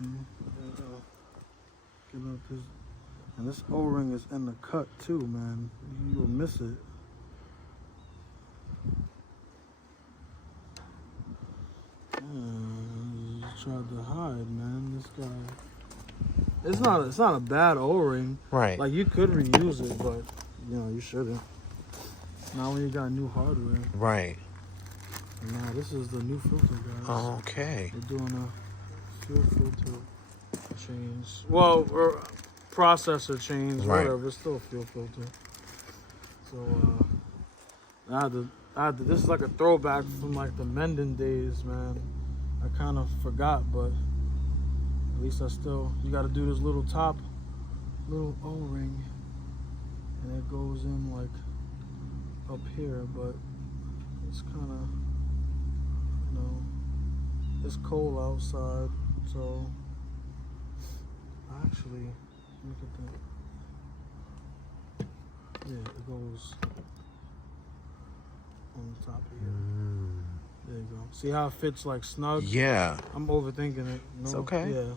Okay. Get up this, and this O-ring is in the cut too, man. You will miss it. Tried to hide, man. This guy. It's not a bad O-ring. Right. Like you could reuse it, but you know you shouldn't. Not when you got new hardware. Right. Nah, this is the new filter, guys. Okay. We're doing a fuel filter change. Well, or processor change, Right. whatever. It's still a fuel filter. So I had to. This is like a throwback from like the Menden days, man. I kind of forgot, but at least I still. You got to do this little O-ring, and it goes in like up here, but it's kind of, you know, it's cold outside, so actually look at that. Yeah, it goes on the top of here. There you go. See how it fits like snug? Yeah. I'm overthinking it. No, It's okay. Yeah.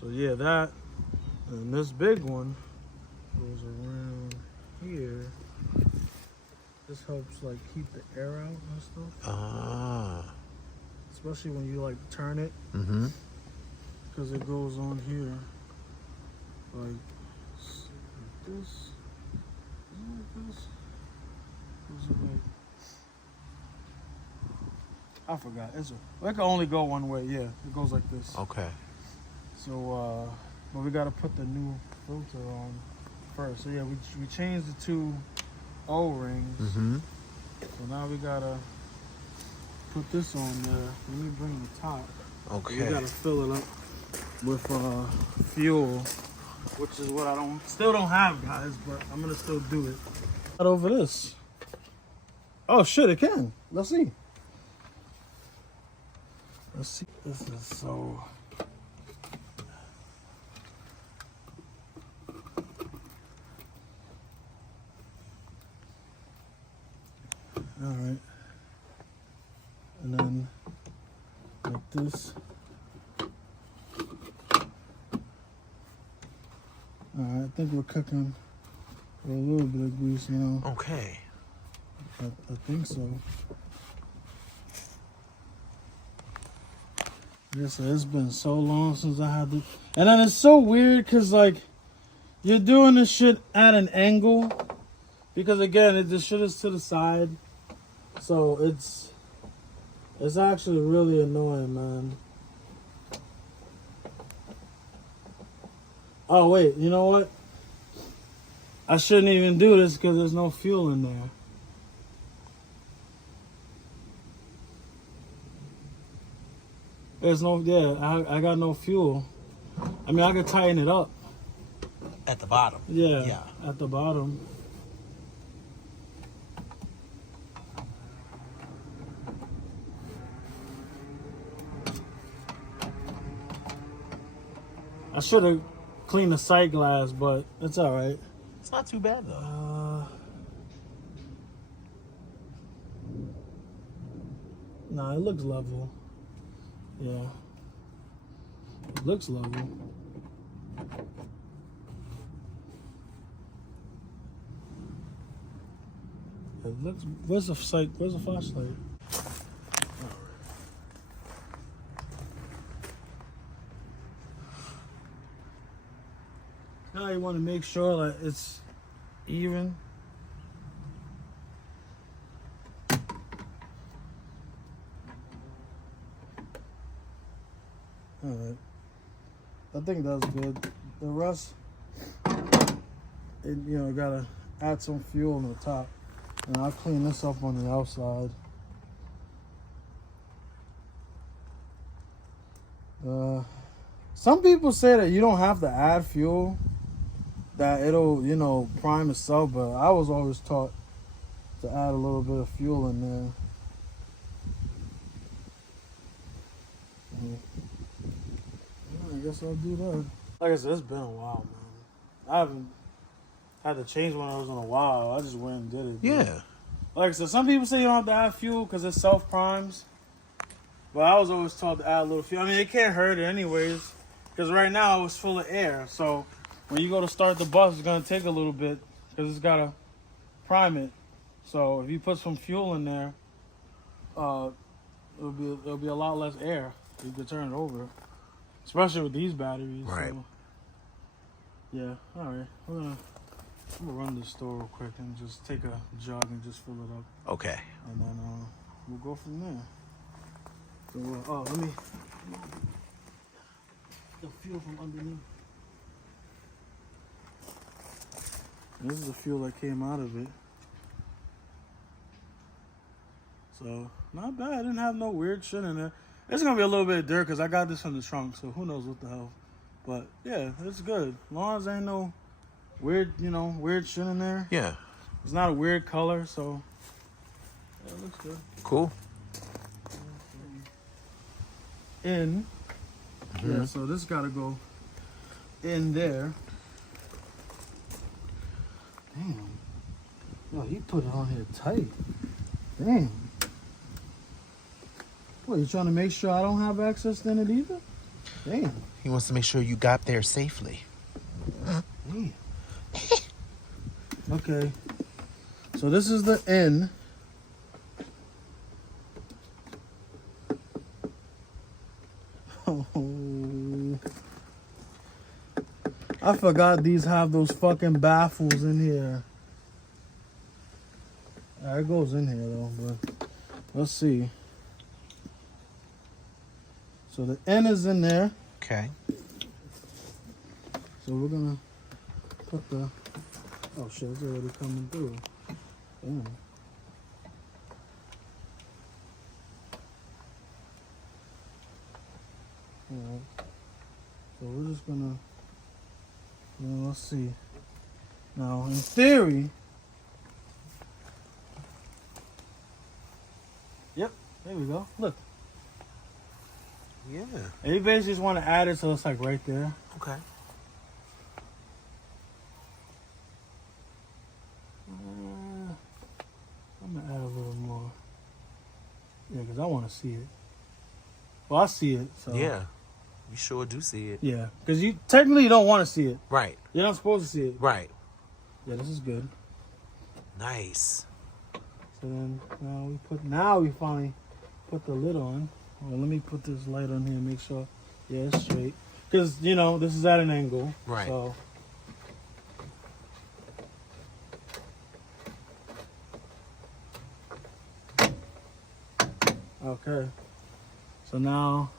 So yeah, that, and this big one goes around here. This helps like keep the air out and stuff. Ah. Especially when you like turn it. Mm-hmm. Because it goes on here. Like this. Like this. Goes like, I forgot. It can only go one way. Yeah, it goes like this. Okay. So, but we gotta put the new filter on first. So yeah, we changed the two O-rings. Mm-hmm. So now we gotta put this on there. Let me bring the top. Okay. We gotta fill it up with fuel, which is what I still don't have, guys. But I'm gonna still do it. Right over this. Oh shit! It can. Let's see. Let's see. This is so. All right. And then like this. All right. I think we're cooking with a little bit of grease now. Okay. I think so. Yes, it's been so long since I had to. And then it's so weird because, like, you're doing this shit at an angle. Because, again, the shit is to the side. So it's actually really annoying, man. Oh, wait. You know what? I shouldn't even do this because there's no fuel in there. There's no, I got no fuel. I mean, I could tighten it up. At the bottom. Yeah. At the bottom. I should have cleaned the sight glass, but it's all right. It's not too bad though. Nah, it looks level. Yeah. It looks level. It looks. Where's the sight? Where's the flashlight? Now you want to make sure that it's even. All right. I think that's good. The rest, gotta add some fuel on the top. And I'll clean this up on the outside. Some people say that you don't have to add fuel, that it'll, prime itself, but I was always taught to add a little bit of fuel in there. I guess I'll do that. Like I said, it's been a while, man. I haven't had to change one of those in a while. I just went and did it. Yeah. Like I said, some people say you don't have to add fuel because it self-primes. But I was always taught to add a little fuel. I mean, it can't hurt it anyways. Because right now it's full of air. So when you go to start the bus, it's gonna take a little bit because it's gotta prime it. So if you put some fuel in there, it'll be a lot less air. You can turn it over, especially with these batteries. Right. So, yeah. All right. I'm gonna run this store real quick and just take a jug and just fill it up, Okay. and then we'll go from there. So let me the fuel from underneath. This is the fuel that came out of it. So, not bad. I didn't have no weird shit in there. It's going to be a little bit of dirt because I got this in the trunk, so who knows what the hell. But, yeah, it's good. As long as there ain't no weird, weird shit in there. Yeah. It's not a weird color, so yeah, it looks good. Cool. In. Yeah, so this got to go in there. Damn. Yo, he put it on here tight. Damn. What, you trying to make sure I don't have access to it either? Damn. He wants to make sure you got there safely. Damn. Okay. So this is the N. Oh. I forgot these have those fucking baffles in here. It goes in here though, but let's see. So the N is in there. Okay. So we're gonna put the, oh shit, it's already coming through. Damn. Alright. So we're just gonna, let's see. Now, in theory, yep, there we go. Look. Yeah. And you basically just want to add it so it's like right there. Okay. I'm gonna add a little more. Yeah, because I want to see it. Well, I see it. So Yeah. You sure do see it. yeah, because you technically you don't want to see it. Right. You're not supposed to see it. Right. Yeah, this is good. Nice. So then now we finally put the lid on. Well, let me put this light on here and make sure. Yeah, it's straight. Because this is at an angle. Right. So. Okay. So now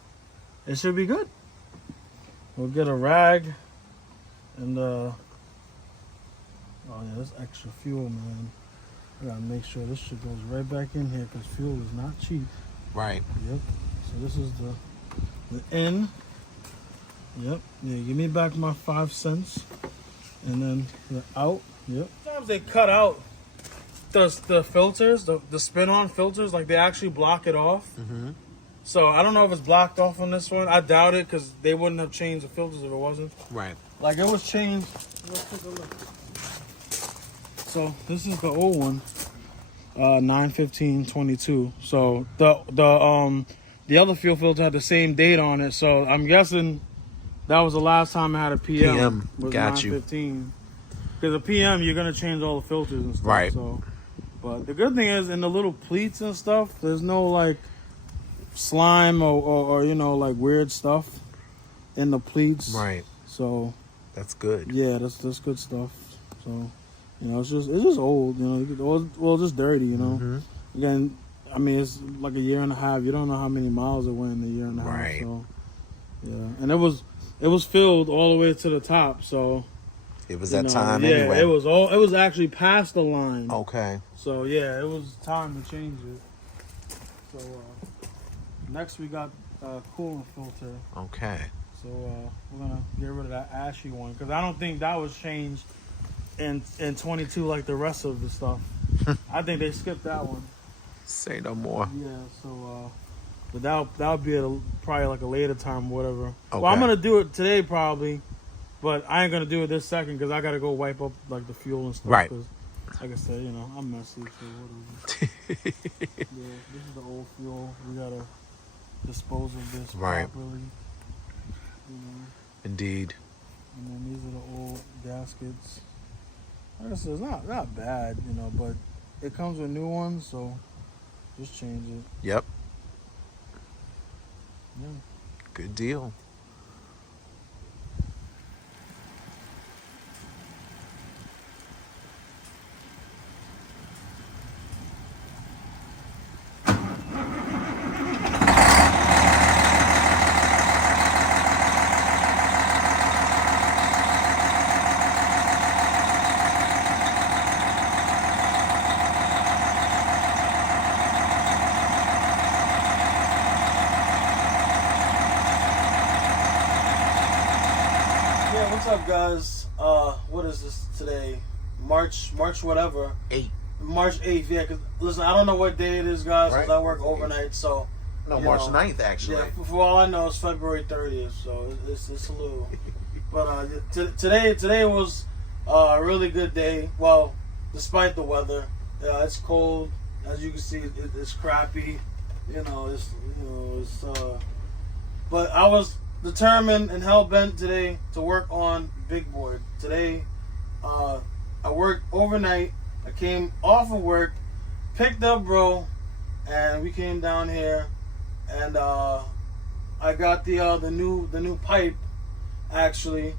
it should be good. We'll get a rag and oh yeah, that's extra fuel, man. I gotta make sure this shit goes right back in here because fuel is not cheap. Right. Yep. So this is the N. Yep. Yeah, give me back my 5 cents. And then the out. Yep. Sometimes they cut out the filters, the spin-on filters, like they actually block it off. Mm-hmm. So I don't know if it's blocked off on this one. I doubt it because they wouldn't have changed the filters if it wasn't. Right. Like it was changed. Let's take a look. So this is the old one, 9/15/22. So the other fuel filter had the same date on it. So I'm guessing that was the last time I had a PM. Was Got you. 9/15. Because a PM you're gonna change all the filters and stuff. Right. So, but the good thing is in the little pleats and stuff, there's no like slime or like weird stuff in the pleats. Right. So That's good. yeah, that's good stuff. So it's just old. Well, just dirty. Mm-hmm. Again, I mean it's like a year and a half. You don't know how many miles it went in a year and a half. Right. So yeah, and it was filled all the way to the top. So It was that time yeah, anyway. it was actually past the line. Okay. So yeah, it was time to change it. So next we got coolant filter. Okay. So we're gonna get rid of that ashy one because I don't think that was changed in 22 like the rest of the stuff. I think they skipped that one. Say no more. Yeah. So but that'll be probably like a later time or whatever. Okay. Well, I'm gonna do it today probably, but I ain't gonna do it this second because I gotta go wipe up like the fuel and stuff. Right. 'Cause, like I said, I'm messy. So whatever. Yeah, this is the old fuel. We gotta dispose of this Right. properly. Indeed. And then these are the old gaskets. Like I said, it's not bad, you know, but it comes with new ones, so just change it. Yep. Yeah. Good deal. Yeah, what's up, guys? What is this today? March whatever. 8. March 8th, yeah, because, listen, I don't know what day it is, guys, because Right. I work overnight, so... No, you March know, 9th, actually. Yeah, for all I know, it's February 30th, so it's a little... But today was a really good day. Well, despite the weather, it's cold. As you can see, it's crappy. But I was determined and hell bent today to work on Big Board. Today, I worked overnight. I came off of work, picked up bro, and we came down here, and I got the new pipe. Actually,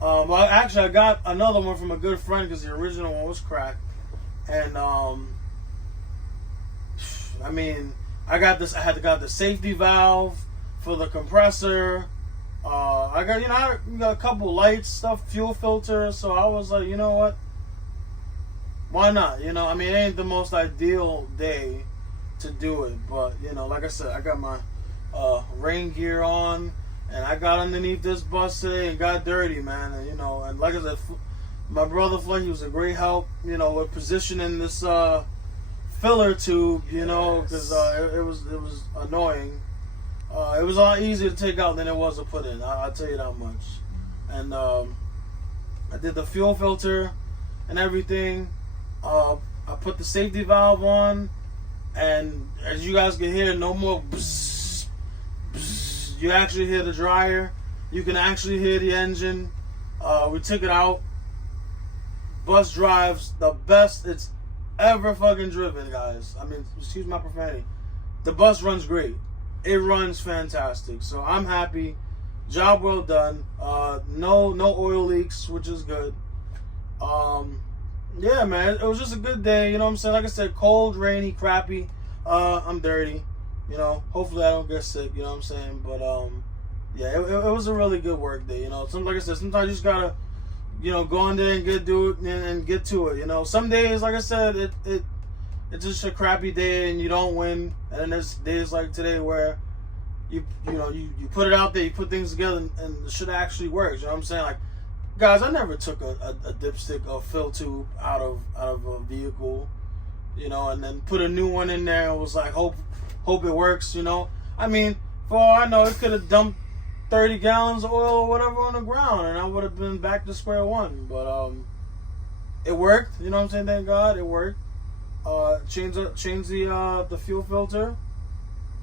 I got another one from a good friend because the original one was cracked, and I mean, I got the safety valve for the compressor. I got a couple lights, stuff, fuel filter. So I was like, you know what? Why not? You know, I mean, it ain't the most ideal day to do it, but you know, like I said, I got my rain gear on, and I got underneath this bus today and got dirty, man. And you know, and like I said, my brother Floyd, he was a great help. You know, with positioning this filler tube. You know, because it was annoying. It was a lot easier to take out than it was to put in. I'll tell you that much. And I did the fuel filter and everything. I put the safety valve on, and as you guys can hear, no more bzzz, bzzz. You actually hear the dryer. You can actually hear the engine. We took it out. Bus drives the best it's ever fucking driven, guys. I mean, excuse my profanity. The bus runs great. It runs fantastic. So I'm happy. Job well done. No oil leaks, which is good. Yeah, man, it was just a good day. You know what I'm saying? Like I said, cold, rainy, crappy. I'm dirty. You know, hopefully I don't get sick. You know what I'm saying? But yeah, it was a really good work day. You know, like I said, sometimes you just gotta, you know, go in there and get to it. You know, some days, like I said, it's just a crappy day and you don't win. And then there's days like today where you put it out there, you put things together, and the shit actually works. You know what I'm saying? Like, guys, I never took a dipstick or fill tube out of a vehicle, you know, and then put a new one in there and was like, hope it works, you know. I mean, for all I know, it could have dumped 30 gallons of oil or whatever on the ground, and I would have been back to square one. But it worked. You know what I'm saying? Thank God, it worked. Change the fuel filter.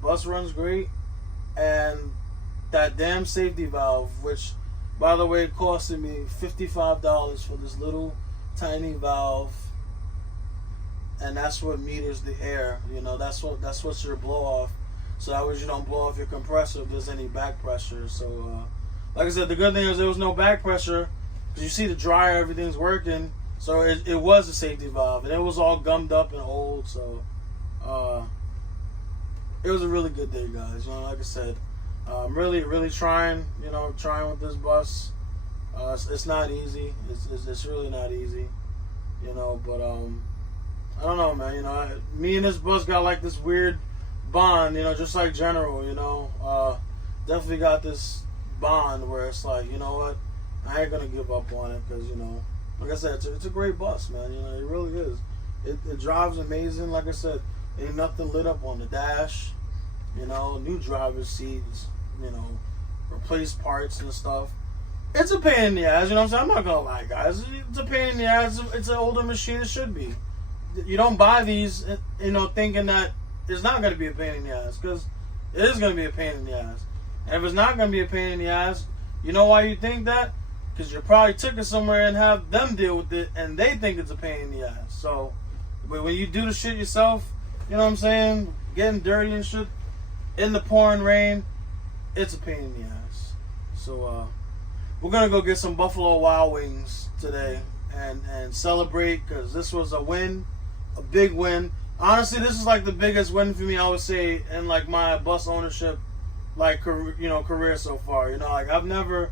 Bus runs great, and that damn safety valve, which, by the way, costed me $55 for this little tiny valve, and that's what meters the air. You know, that's what's your blow off, so that way you don't blow off your compressor if there's any back pressure. So, like I said, the good thing is there was no back pressure because you see the dryer, everything's working. So it was a safety valve, and it was all gummed up and old. So it was a really good day, guys. You know, like I said, I'm really trying. You know, trying with this bus. It's not easy. It's really not easy. You know, but I don't know, man. You know, me and this bus got like this weird bond. You know, just like General. You know, definitely got this bond where it's like, you know what, I ain't gonna give up on it because, you know, like I said, it's a great bus, man. You know, it really is. It drives amazing. Like I said, ain't nothing lit up on the dash. You know, new driver's seats. You know, replace parts and stuff. It's a pain in the ass. You know what I'm saying? I'm not gonna lie, guys. It's a pain in the ass. It's an older machine. It should be. You don't buy these, you know, thinking that it's not gonna be a pain in the ass, because it is gonna be a pain in the ass. And if it's not gonna be a pain in the ass, You know why you think that? Because you probably took it somewhere and have them deal with it, and they think it's a pain in the ass. So, but when you do the shit yourself, you know what I'm saying? Getting dirty and shit in the pouring rain, it's a pain in the ass. So, we're gonna go get some Buffalo Wild Wings today and celebrate, because this was a win, a big win. Honestly, this is like the biggest win for me, I would say, in like my bus ownership, like career so far. Like I've never,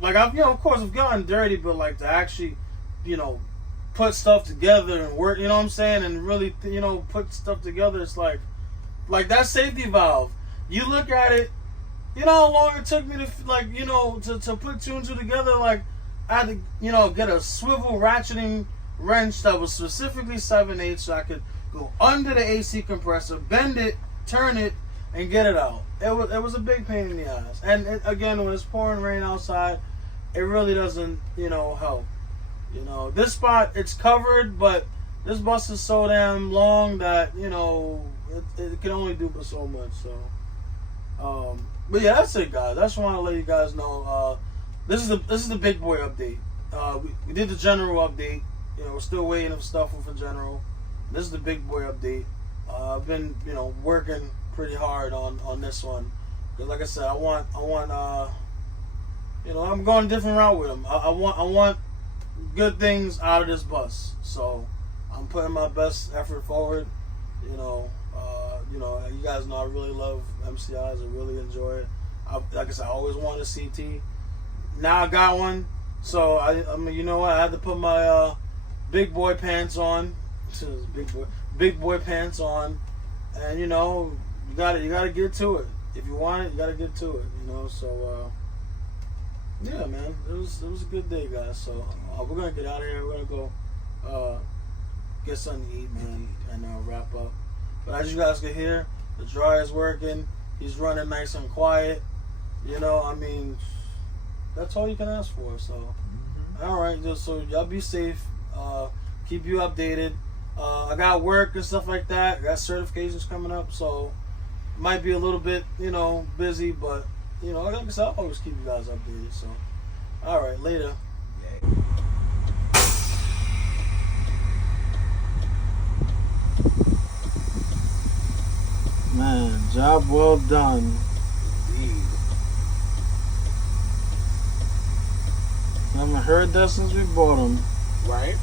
like I've of course I've gotten dirty, but like to actually, put stuff together and work, you know what I'm saying, and really, put stuff together. It's like that safety valve. You look at it, you know how long it took me to to put two and two together. Like I had to, get a swivel ratcheting wrench that was specifically 7/8, so I could go under the AC compressor, bend it, turn it, and get it out. It was a big pain in the ass. And again, when it's pouring rain outside, it really doesn't, help. This spot, it's covered, but this bus is so damn long that, it can only do but so much. So, but yeah, that's it, guys. I just want to let you guys know. This is the big boy update. We did the general update. We're still waiting for stuff for general. This is the big boy update. I've been, working pretty hard on this one, because like I said, I want I'm going a different route with them. I want good things out of this bus, so I'm putting my best effort forward. You guys know I really love MCIs. I really enjoy it. Like I said, I always wanted a CT. Now I got one, so I mean, you know what? I had to put my big boy pants on. Big boy pants on, and you gotta get to it. If you want it, you gotta get to it. So yeah, man, it was a good day, guys. So we're gonna get out of here. We're gonna go get something to eat, man, and wrap up. But as you guys can hear, the dryer's working. He's running nice and quiet. I mean, that's all you can ask for. So, all right, just so y'all be safe. Keep you updated. I got work and stuff like that. I got certifications coming up, so might be a little bit, busy, but like I said, I'll always keep you guys updated. So, all right, later. Man, job well done. Indeed. I haven't heard that since we bought them. Right?